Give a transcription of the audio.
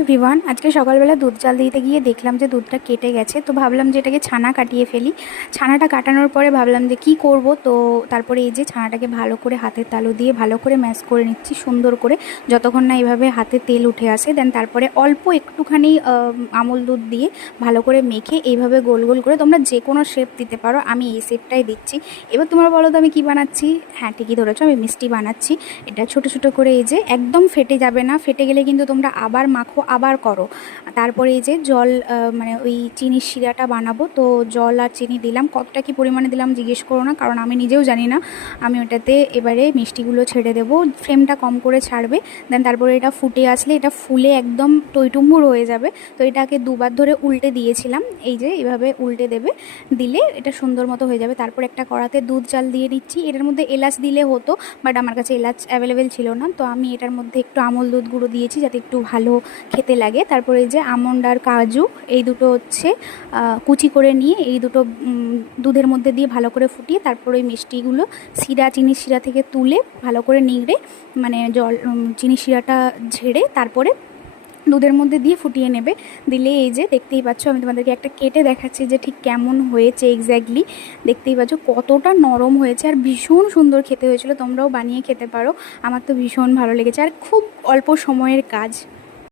Everyone, আজকে সকালবেলা দুধ জাল দিতে গিয়ে দেখলাম যে দুধটা কেটে গেছে। তো ভাবলাম যে এটাকে ছানা কাটিয়ে ফেলি। ছানাটা কাটানোর পরে ভাবলাম যে কি করব। তো তারপরে এই যে ছানাটাকে ভালো করে হাতের তালু দিয়ে ভালো করে ম্যাশ করে নিচ্ছি সুন্দর করে, যতক্ষণ না এইভাবে হাতে তেল উঠে আসে। দেন তারপরে অল্প একটুখানি আমুল দুধ দিয়ে ভালো করে মেখে এইভাবে গোল গোল করে তোমরা যে কোনো শেপ দিতে পারো। আমি এই শেপটাই দিচ্ছি। এবার তোমরা বলো তো আমি কী বানাচ্ছি? হ্যাঁ, ঠিকই ধরেছো, আমি মিষ্টি বানাচ্ছি। এটা ছোটো ছোটো করে এই যে একদম ফেটে যাবে না, ফেটে গেলে কিন্তু তোমরা আবার মাখো আবার করো। তারপরে এই যে জল মানে ওই চিনির শিরাটা বানাবো। তো জল আর চিনি দিলাম, কতটা কি পরিমাণে দিলাম জিজ্ঞেস করো না, কারণ আমি নিজেও জানি না। আমি ওটাতে এবারে মিষ্টিগুলো ছেড়ে দেবো, ফ্লেমটা কম করে ছাড়বে। দেন তারপরে এটা ফুটে আসলে এটা ফুলে একদম টইটুম্বুর হয়ে যাবে। তো এটাকে দুবার ধরে উল্টে দিয়েছিলাম, এই যে এইভাবে উল্টে দেবে, দিলে এটা সুন্দর মতো হয়ে যাবে। তারপর একটা কড়াতে দুধ জাল দিয়ে দিচ্ছি। এটার মধ্যে এলাচ দিলে হতো, বাট আমার কাছে এলাচ অ্যাভেলেবেল ছিল না। তো আমি এটার মধ্যে একটু আমুল দুধ গুঁড়ো দিয়েছি যাতে একটু ভালো খেতে লাগে। তারপরে এই যে আমন্ড আর কাজু এই দুটো হচ্ছে কুচি করে নিয়ে এই দুটো দুধের মধ্যে দিয়ে ভালো করে ফুটিয়ে তারপরে ওই মিষ্টিগুলো চিনির শিরা থেকে তুলে ভালো করে নিংড়ে, মানে জল চিনির শিরাটা ঝেড়ে তারপরে দুধের মধ্যে দিয়ে ফুটিয়ে নেবে। দিলে এই যে দেখতেই পাচ্ছ, আমি তোমাদেরকে একটা কেটে দেখাচ্ছি যে ঠিক কেমন হয়েছে এক্স্যাক্টলি। দেখতেই পাচ্ছ কতটা নরম হয়েছে আর ভীষণ সুন্দর খেতে হয়েছিল। তোমরাও বানিয়ে খেতে পারো, আমার তো ভীষণ ভালো লেগেছে আর খুব অল্প সময়ের কাজ।